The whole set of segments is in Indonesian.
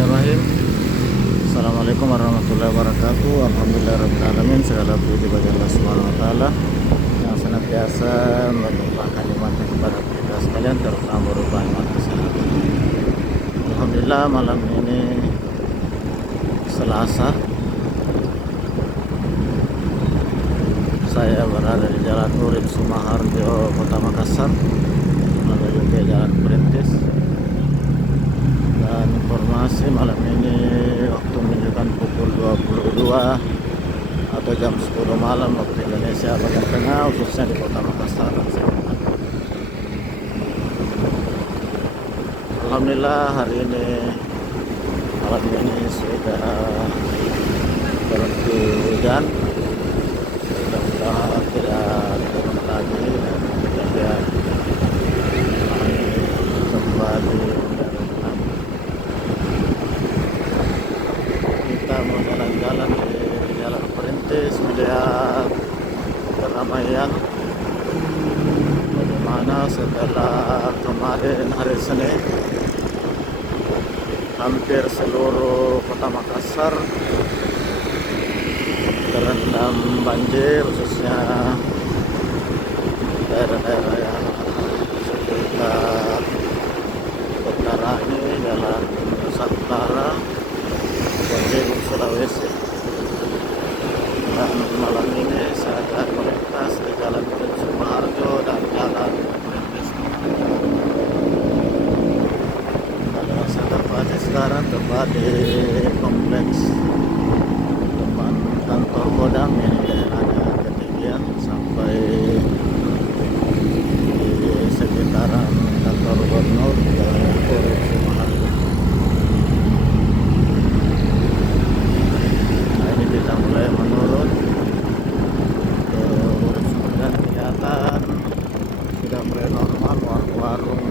Bismillahirrahmanirrahim. Assalamualaikum warahmatullahi wabarakatuh. Alhamdulillahirrahmanirrahim. Segala puji bagi Allah Subhanahu wa taala yang senantiasa melimpahkan nikmatnya kepada kita sekalian, terutama berupa nikmat kesehatan. Alhamdulillah, malam ini Selasa, saya berada di Jalan Urip Sumaharjo, Kota Makassar, menuju ke Jalan Perintis. Dan informasi malam ini waktu menunjukkan pukul 22 atau jam 10 malam waktu Indonesia bagian tengah, khususnya di Kota Makassar dan sekitar. Alhamdulillah hari ini malam ini sudah berhenti hujan, mudah-mudahan tidak turun lagi dan kejadian kembali. Kita mau jalan-jalan di Jalan Perintis melihat keramaian bagaimana setelah kemarin hari Senin hampir seluruh Kota Makassar terendam banjir, khususnya daerah-daerah yang sekitar utara ini, Jalan Nusantara, banjir Sulawesi. Dan malam ini saya akan melintas di Jalan Sumaharjo dan Jalan Perintis. Kalau saya tepat sekarang tepat di kompleks depan kantor Kodam, ini daerahnya ketinggian sampai di sekitaran kantor gubernur Jalan Urip Sumaharjo. Kita mulai menurun ke Urip Sumaharjo, kelihatan sudah mulai normal. Warung-warung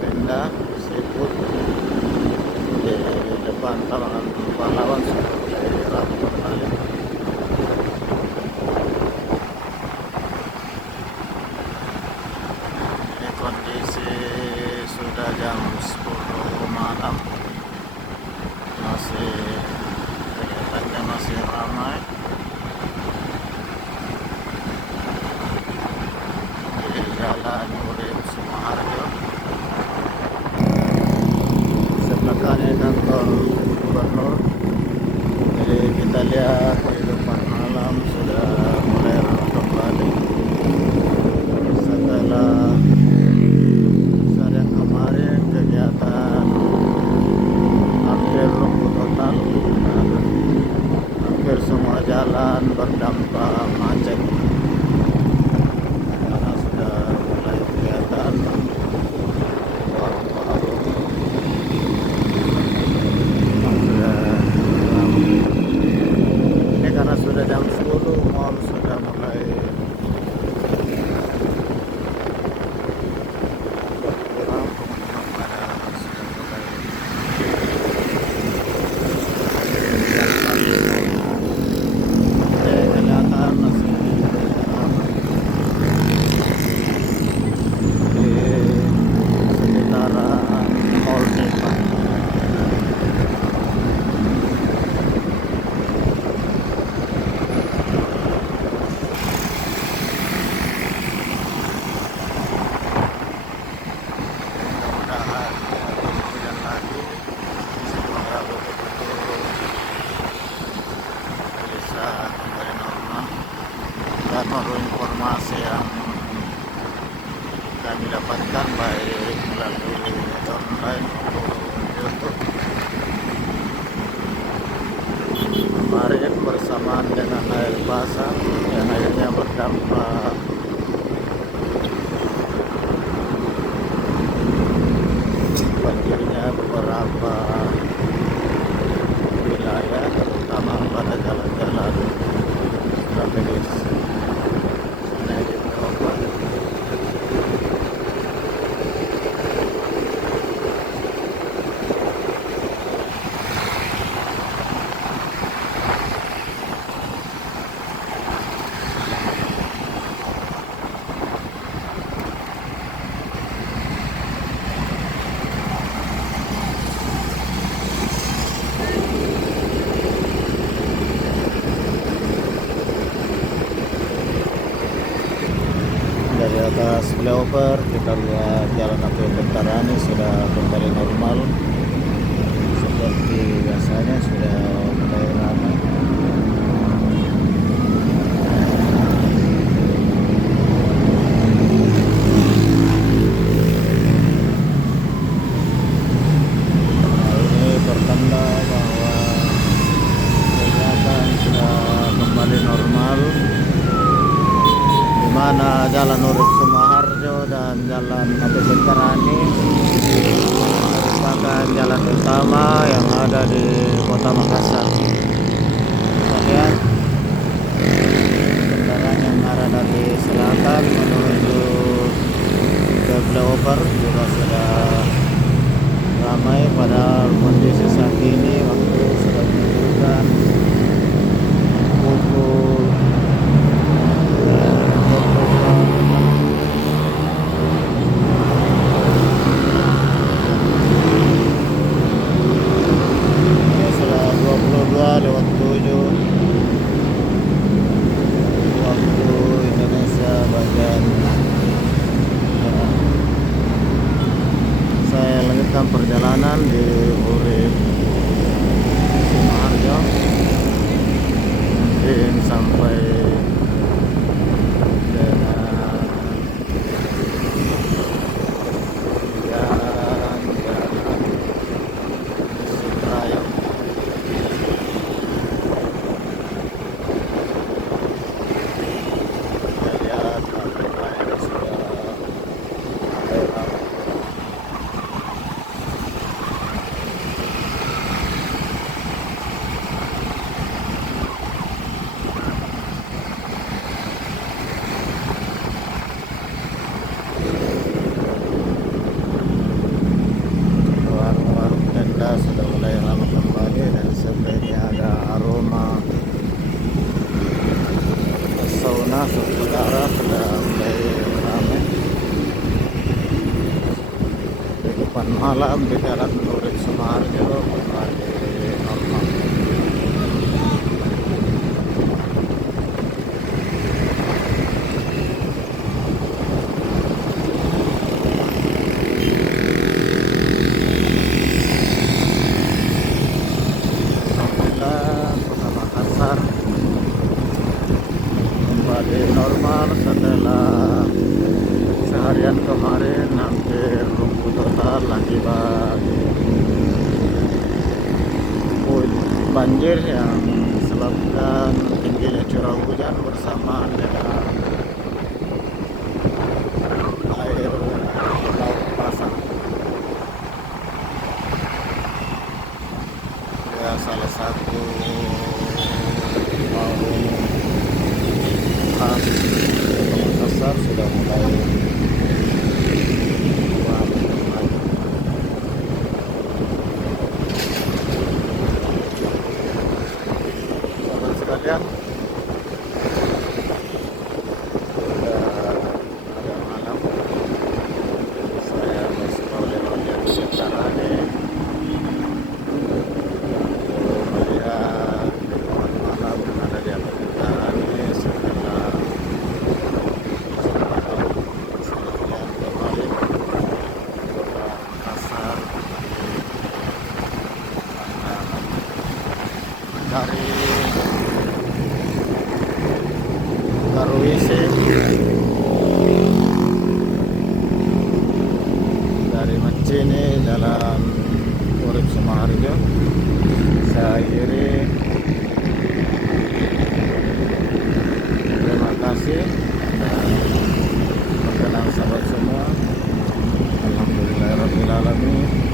tenda seafood di depan Taman Pahlawan sudah mulai ramai kembali. Ini kondisi sudah jam 10 malam, masih ramai di Jalan Urip Sumaharjo. Sebelahnya kantor gubernur. Jadi kita lihat kehidupan malam sudah mulai ramai kembali setelah seharian kemarin kegiatan hampir lumpuh total. Hampir semua jalan berdampak macet karena sudah mulai kelihatan warung-warung ini karena sudah jam 10, mal sudah mulai berkurang, pengunjung pada sudah mulai menurut informasi yang kami dapatkan baik melalui online maupun YouTube. Kemarin bersamaan dengan air pasang yang akhirnya berdampak banjirnya beberapa wilayah, terutama pada jalan-jalan strategis. kita lihat jalan Ampel Bentarani sudah kembali normal seperti biasanya, sudah mulai ramai. Nah, ini pertanda bahwa kelihatan sudah kembali normal, di mana Jalan Urip Sumaharjo dan Jalan Ampel Bentarani merupakan jalan utama yang ada di Kota Makassar. Kita lihat kendaraan yang arah dari selatan menuju ke flyover juga sudah ramai, pada kondisi saat ini waktu sudah menunjukkan pukul 22:07 waktu Indonesia bagian Tengah. Saya lanjutkan perjalanan di Urip Sumaharjo, mungkin sampai dengan Sudrayo. Warung-warung tenda sudah mulai ramai kembali, dan sebenarnya ada aroma sauna udara sudah mulai ramai. Kehidupan malam di Jalan Urip Sumaharjo kembali normal. Kota Makassar kembali normal setelah seharian kemarin hampir lumpuh total akibat banjir yang disebabkan tingginya curah hujan bersamaan dengan air laut pasang. Ya, salah satu warung khas Makassar sudah mulai ramai kembali. Sahabat sekalian, sudah agak malam, saya masih mau lewat di Bentarani melihat lingkungan malam yang ada di Ampel Bentarani setelah kembali Kota Makassar dari Karuisi, dari Mencini, Jalan Urip Sumaharjo. Saya akhiri, terima kasih dan perkenan sahabat semua. Alhamdulillahirabbil alamin.